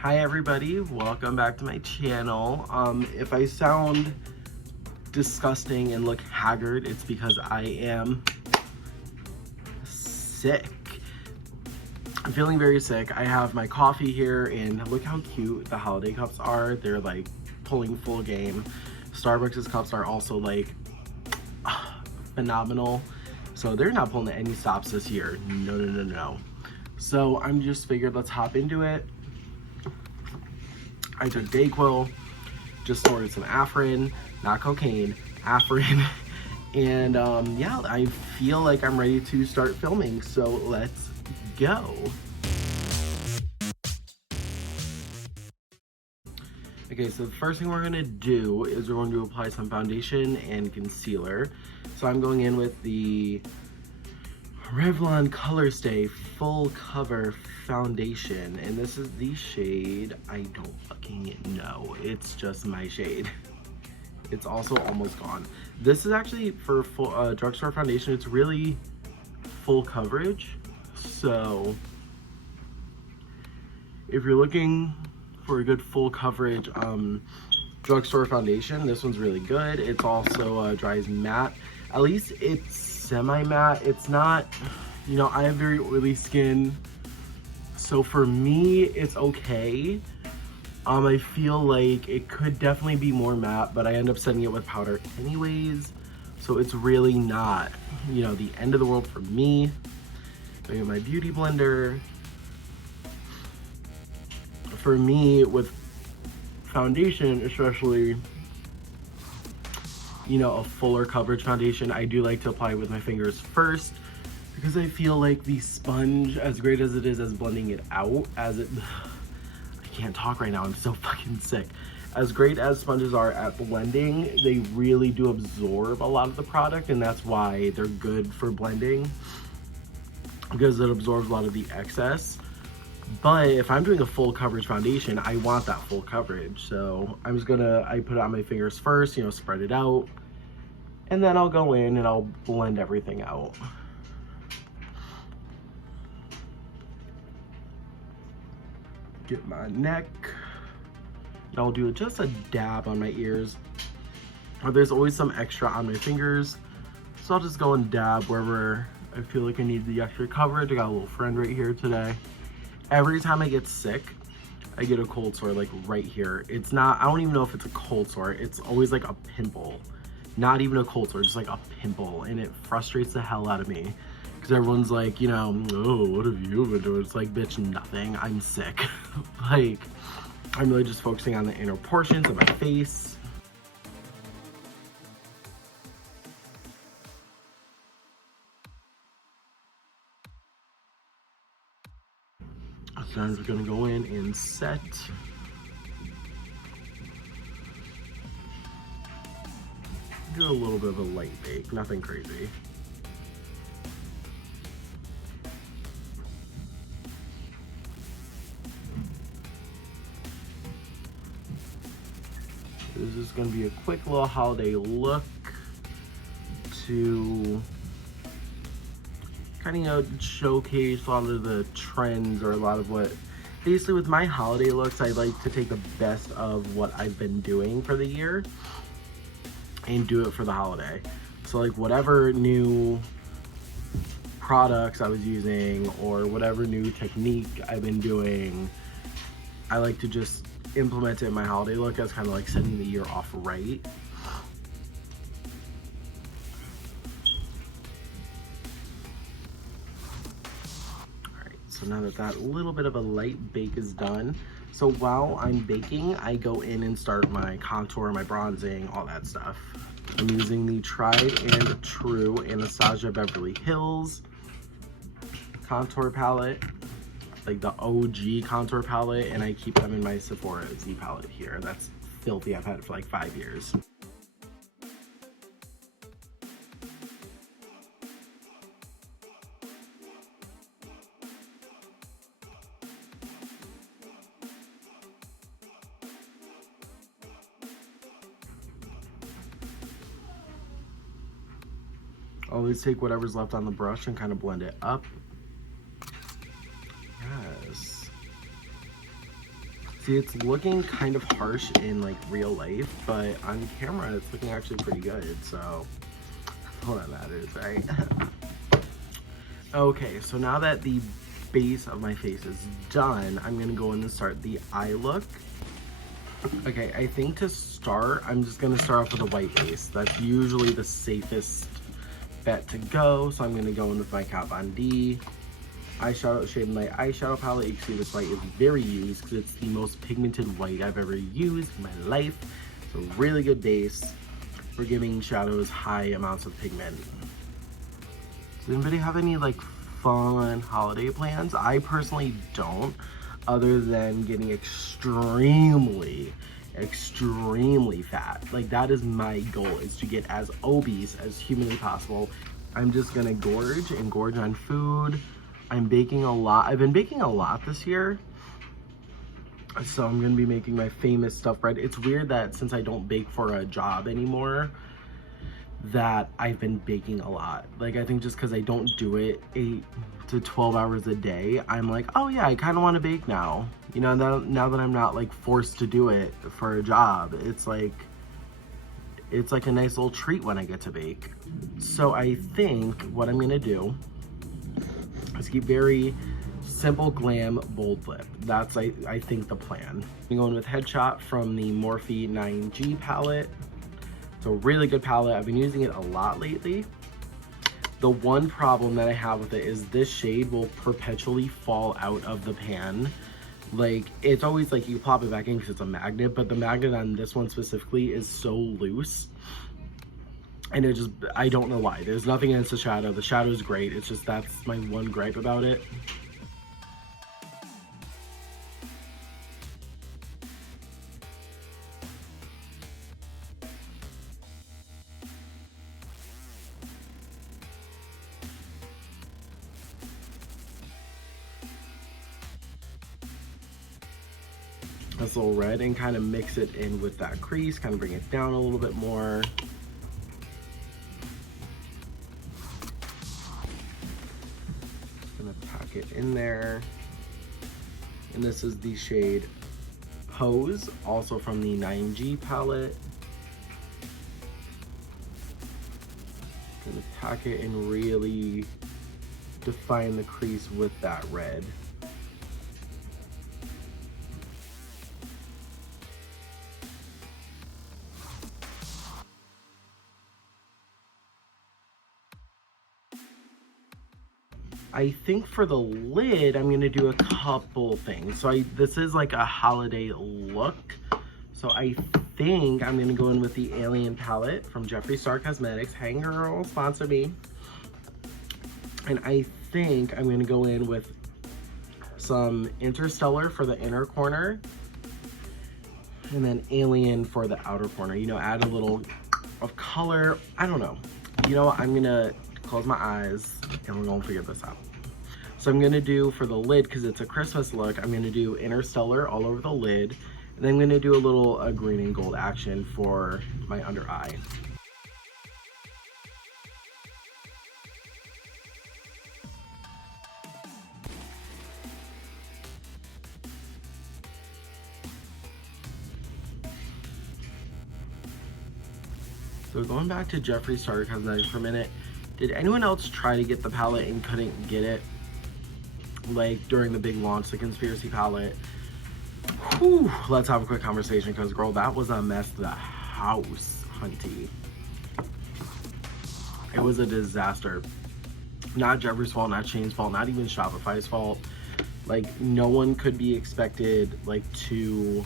Hi everybody, welcome back to my channel. If I sound disgusting and look haggard, it's because I am sick. I'm feeling very sick. I have my coffee here and look how cute the holiday cups are. They're like pulling full game. Starbucks' cups are also like phenomenal. So they're not pulling any stops this year. No. So I'm just figured let's hop into it. I took Dayquil, just snorted some Afrin, not cocaine, Afrin. And yeah, I feel like I'm ready to start filming. So let's go. Okay, so the first thing we're gonna do is we're going to apply some foundation and concealer. So I'm going in with the Revlon Color Stay Full Cover Foundation, and this is the shade, I don't fucking know, it's just my shade. It's also almost gone. This is actually for full drugstore foundation. It's really full coverage, so if you're looking for a good full coverage drugstore foundation, this one's really good. It's also dries matte. At least it's semi-matte. It's not, you know, I have very oily skin, so for me it's okay. I feel like it could definitely be more matte, but I end up setting it with powder anyways, so it's really not, you know, the end of the world for me. I get my beauty blender. For me, with foundation especially, you know, a fuller coverage foundation, I do like to apply it with my fingers first, because I feel like the sponge, as great as it is as blending it out, I can't talk right now, I'm so fucking sick. As great as sponges are at blending, they really do absorb a lot of the product, and that's why they're good for blending, because it absorbs a lot of the excess. But if I'm doing a full coverage foundation, I want that full coverage. So I'm just gonna, I put it on my fingers first, you know, spread it out, and then I'll go in and I'll blend everything out. Get my neck. And I'll do just a dab on my ears. There's always some extra on my fingers, so I'll just go and dab wherever I feel like I need the extra coverage. I got a little friend right here today. Every time I get sick, I get a cold sore like right here. It's not, I don't even know if it's a cold sore. It's always like a pimple. Not even a cold sore, just like a pimple. And it frustrates the hell out of me. Because everyone's like, you know, oh, what have you been doing? It's like, bitch, nothing. I'm sick. Like, I'm really just focusing on the inner portions of my face. So I'm just gonna go in and set. Do a little bit of a light bake, nothing crazy. This is gonna be a quick little holiday look to kind of, you know, showcase a lot of the trends, or a lot of what, basically with my holiday looks, I like to take the best of what I've been doing for the year and do it for the holiday. So like whatever new products I was using, or whatever new technique I've been doing, I like to just implement it in my holiday look as kind of like setting the year off right. So now that that little bit of a light bake is done, so while I'm baking, I go in and start my contour, my bronzing, all that stuff. I'm using the tried and true Anastasia Beverly Hills contour palette, like the OG contour palette, and I keep them in my Sephora Z palette here. That's filthy, I've had it for like 5 years. Always take whatever's left on the brush and kind of blend it up. Yes. See, it's looking kind of harsh in like real life, but on camera it's looking actually pretty good, so all that matters, right? Okay, so now that the base of my face is done, I'm gonna go in and start the eye look. Okay, I think to start, I'm just gonna start off with a white base. That's usually the safest bet to go, so I'm gonna go in with my Kat Von D eyeshadow shade in my eyeshadow palette. You can see this white is very used because it's the most pigmented white I've ever used in my life. It's a really good base for giving shadows high amounts of pigment. Does anybody have any like fun holiday plans? I personally don't, other than getting extremely fat. Like, that is my goal, is to get as obese as humanly possible. I'm just gonna gorge on food. I'm baking a lot. I've been baking a lot this year, so I'm gonna be making my famous stuffed bread. It's weird that since I don't bake for a job anymore, that I've been baking a lot. Like, I think just because I don't do it 8 to 12 hours a day, I'm like, oh yeah, I kind of want to bake now. You know, now that I'm not like forced to do it for a job, it's like a nice little treat when I get to bake. So I think what I'm gonna do is keep very simple, glam, bold lip. That's, I think, the plan. I'm going with Headshot from the Morphe 9G palette. It's a really good palette. I've been using it a lot lately. The one problem that I have with it is this shade will perpetually fall out of the pan. Like, it's always like you plop it back in because it's a magnet, but the magnet on this one specifically is so loose. And it just, I don't know why. There's nothing against the shadow. The shadow is great. It's just, that's my one gripe about it. This little red and kind of mix it in with that crease, kind of bring it down a little bit more. Gonna pack it in there. And this is the shade Pose, also from the 9G palette. Gonna pack it and really define the crease with that red. I think for the lid, I'm gonna do a couple things. So this is like a holiday look. So I think I'm gonna go in with the Alien palette from Jeffree Star Cosmetics. Hey girl, sponsor me. And I think I'm gonna go in with some Interstellar for the inner corner, and then Alien for the outer corner. You know, add a little of color. I don't know. You know what? I'm gonna close my eyes and we're gonna figure this out. So I'm gonna do, for the lid, because it's a Christmas look, I'm gonna do Interstellar all over the lid, and then I'm gonna do a little green and gold action for my under eye. So going back to Jeffree Star Cosmetics for a minute, did anyone else try to get the palette and couldn't get it? Like during the big launch, the Conspiracy palette. Whew, let's have a quick conversation, because girl, that was a mess to the house, hunty. It was a disaster. Not Jeffree's fault, not Shane's fault, not even Shopify's fault. Like, no one could be expected like to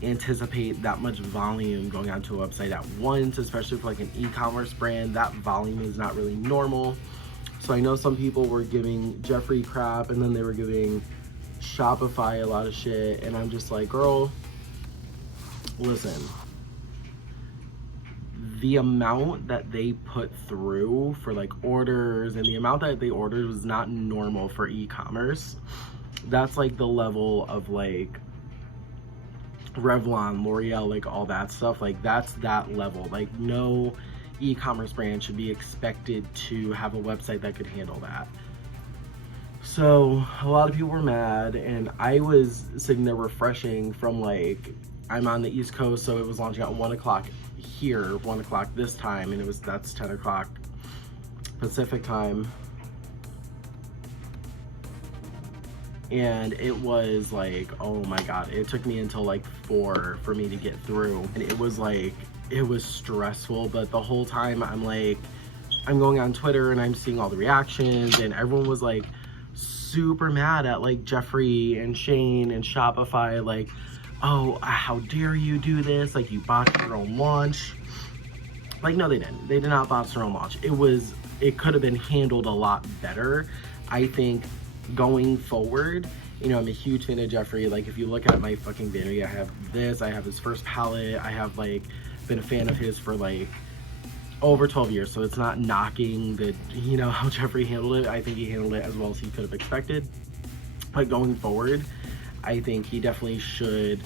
anticipate that much volume going onto a website at once, especially for like an e-commerce brand. That volume is not really normal. So I know some people were giving Jeffree crap, and then they were giving Shopify a lot of shit, and I'm just like, girl, listen, the amount that they put through for like orders and the amount that they ordered was not normal for e-commerce. That's like the level of like Revlon, L'Oreal, like all that stuff. Like, that's that level. Like, no e-commerce brand should be expected to have a website that could handle that. So a lot of people were mad, and I was sitting there refreshing from like, I'm on the East Coast, so it was launching at 1 o'clock here, 1 o'clock this time, and that's 10 o'clock Pacific time. And it was like, oh my God, it took me until like 4 for me to get through. And it was like, it was stressful, but the whole time I'm like, I'm going on Twitter and I'm seeing all the reactions, and everyone was like super mad at like Jeffrey and Shane and Shopify, like, oh, how dare you do this? Like, you botched your own launch. Like, no, they didn't. They did not botch their own launch. It could have been handled a lot better. I think going forward, you know, I'm a huge fan of Jeffrey. Like, if you look at my fucking video, I have this, I have his first palette, I have like been a fan of his for like over 12 years, so it's not knocking the, you know, how Jeffrey handled it. I think he handled it as well as he could have expected. But going forward, I think he definitely should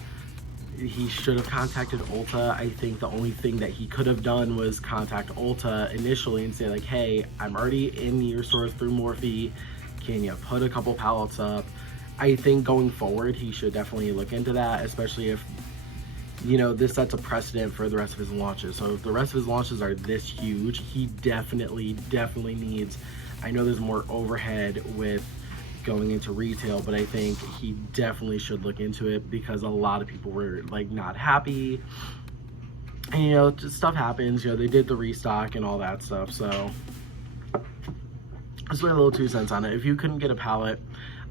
have contacted Ulta. I think the only thing that he could have done was contact Ulta initially and say like, hey, I'm already in your stores through Morphe, can you put a couple palettes up? I think going forward, he should definitely look into that, especially if, you know, this sets a precedent for the rest of his launches. So if the rest of his launches are this huge, he definitely needs, I know there's more overhead with going into retail, but I think he definitely should look into it, because a lot of people were like not happy. And, you know, just stuff happens, you know, they did the restock and all that stuff. So that's my little 2 cents on it. If you couldn't get a palette,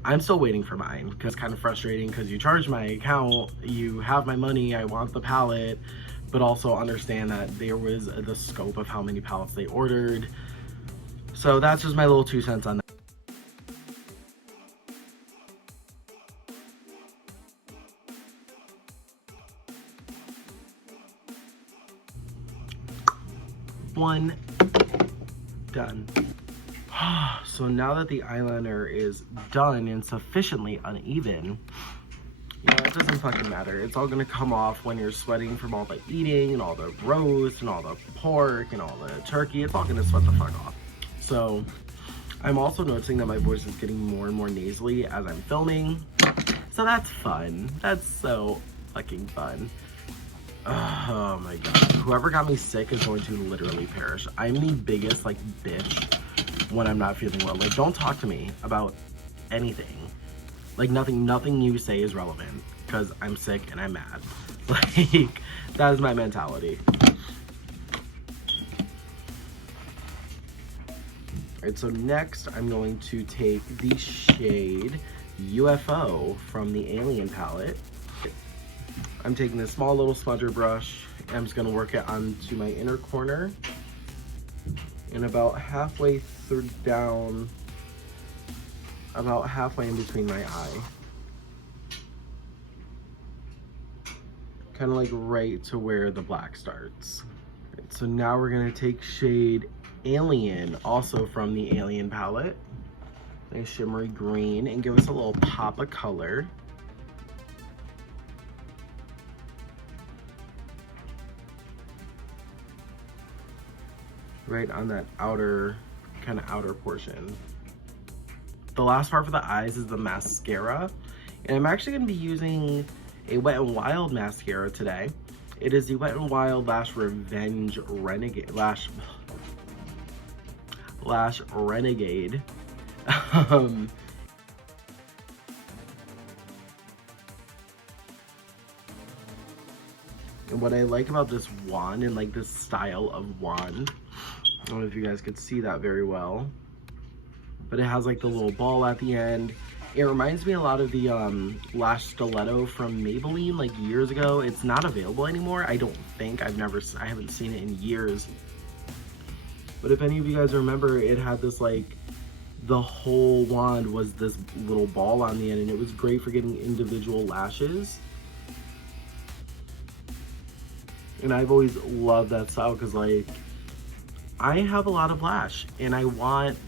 I'm still waiting for mine, because it's kind of frustrating, because you charge my account, you have my money, I want the palette, but also understand that there was the scope of how many palettes they ordered. So that's just my little 2 cents on that. One, done. So now that the eyeliner is done and sufficiently uneven, you know, it doesn't fucking matter. It's all gonna come off when you're sweating from all the eating and all the roast and all the pork and all the turkey. It's all gonna sweat the fuck off. So I'm also noticing that my voice is getting more and more nasally as I'm filming. So that's fun. That's so fucking fun. Oh my God. Whoever got me sick is going to literally perish. I'm the biggest like bitch when I'm not feeling well. Like, don't talk to me about anything. Like, nothing you say is relevant, because I'm sick and I'm mad. Like, that is my mentality. Alright, so next I'm going to take the shade UFO from the Alien palette. I'm taking this small little smudger brush, and I'm just going to work it onto my inner corner, and about halfway through down, about halfway in between my eye. Kind of like right to where the black starts. Right, so now we're going to take shade Alien, also from the Alien palette. Nice shimmery green, and give us a little pop of color. Right on that outer portion. The last part for the eyes is the mascara, and I'm actually going to be using a Wet n Wild mascara today. It is the Wet n Wild Lash Revenge Renegade Lash Renegade. And what I like about this wand and like this style of wand, I don't know if you guys could see that very well, but it has like the little ball at the end. It reminds me a lot of the lash stiletto from Maybelline like years ago. It's not available anymore, I don't think. I haven't seen it in years. But if any of you guys remember, it had this like, the whole wand was this little ball on the end, and it was great for getting individual lashes. And I've always loved that style, because like, I have a lot of lash, and I want,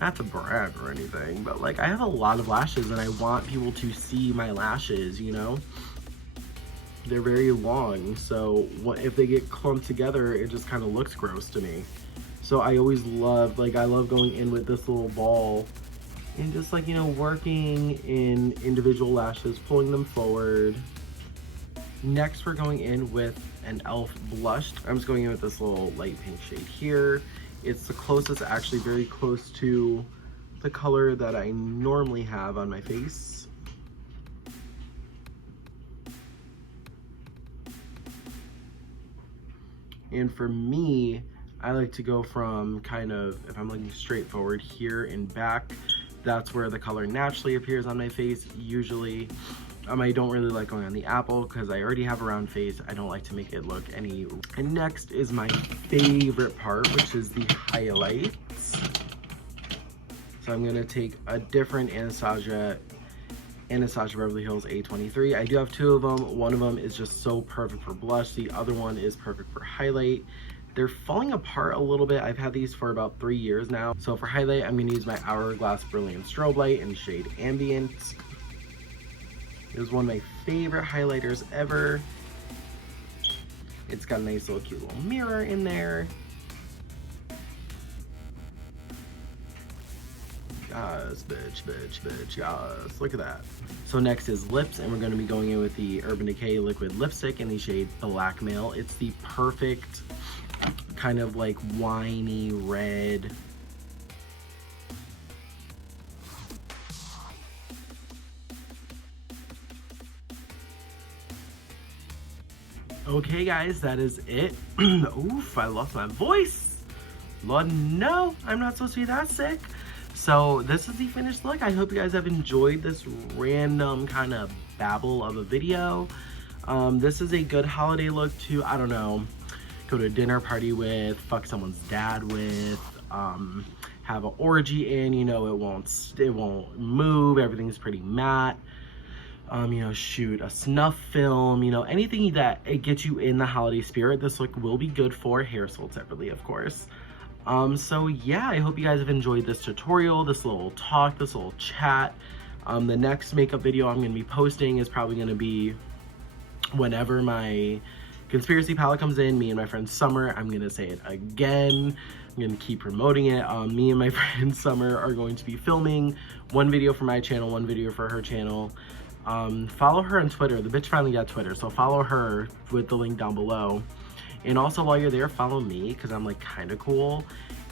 not to brag or anything, but like, I have a lot of lashes, and I want people to see my lashes, you know? They're very long, so if they get clumped together, it just kind of looks gross to me. So I always love, like, I love going in with this little ball And just like, you know, working in individual lashes, pulling them forward. Next, we're going in with an e.l.f. blush. I'm just going in with this little light pink shade here. It's the closest, actually very close to the color that I normally have on my face. And for me, I like to go from kind of, if I'm looking straight forward here and back, that's where the color naturally appears on my face, usually. I don't really like going on the apple because I already have a round face. I don't like to make it look any. And next is my favorite part, which is the highlights. So I'm gonna take a different Anastasia Beverly Hills A23. I do have two of them. One of them is just so perfect for blush. The other one is perfect for highlight. They're falling apart a little bit. I've had these for about 3 years now. So for highlight, I'm gonna use my Hourglass Brilliant Strobe Light in shade Ambient. It was one of my favorite highlighters ever. It's got a nice little cute little mirror in there. Yes, bitch, bitch, bitch, yes. Look at that. So next is lips, and we're gonna be going in with the Urban Decay Liquid Lipstick in the shade Blackmail. It's the perfect kind of like winey red. Okay guys, that is it. Oof, I lost my voice. Lord, no, I'm not supposed to be that sick. So this is the finished look. I hope you guys have enjoyed this random kind of babble of a video. This is a good holiday look to, I don't know, go to a dinner party with, fuck someone's dad with, have an orgy in, you know, it won't move, everything's pretty matte. You know, shoot a snuff film, you know, anything that it gets you in the holiday spirit. This look will be good for, hair sold separately, of course. So yeah, I hope you guys have enjoyed this tutorial, this little talk, this little chat. The next makeup video I'm going to be posting is probably going to be whenever my conspiracy palette comes in, me and my friend Summer. I'm going to say it again. I'm going to keep promoting it. Me and my friend Summer are going to be filming one video for my channel, one video for her channel. Follow her on Twitter. The bitch finally got Twitter, so follow her with the link down below. And also while you're there, follow me because I'm like kind of cool.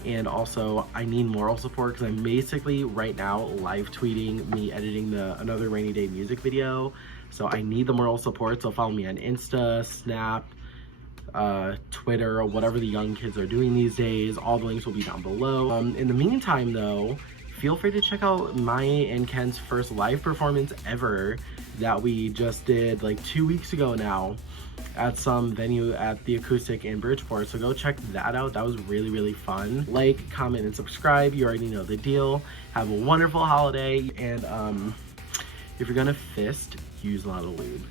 And also I need moral support because I'm basically right now live tweeting me editing another rainy day music video. So I need the moral support. So follow me on Insta, Snap, Twitter, whatever the young kids are doing these days. All the links will be down below. In the meantime though, feel free to check out my and Ken's first live performance ever that we just did like 2 weeks ago now at some venue at the Acoustic in Bridgeport. So go check that out. That was really, really fun. Like, comment, and subscribe. You already know the deal. Have a wonderful holiday. And if you're gonna fist, use a lot of lube.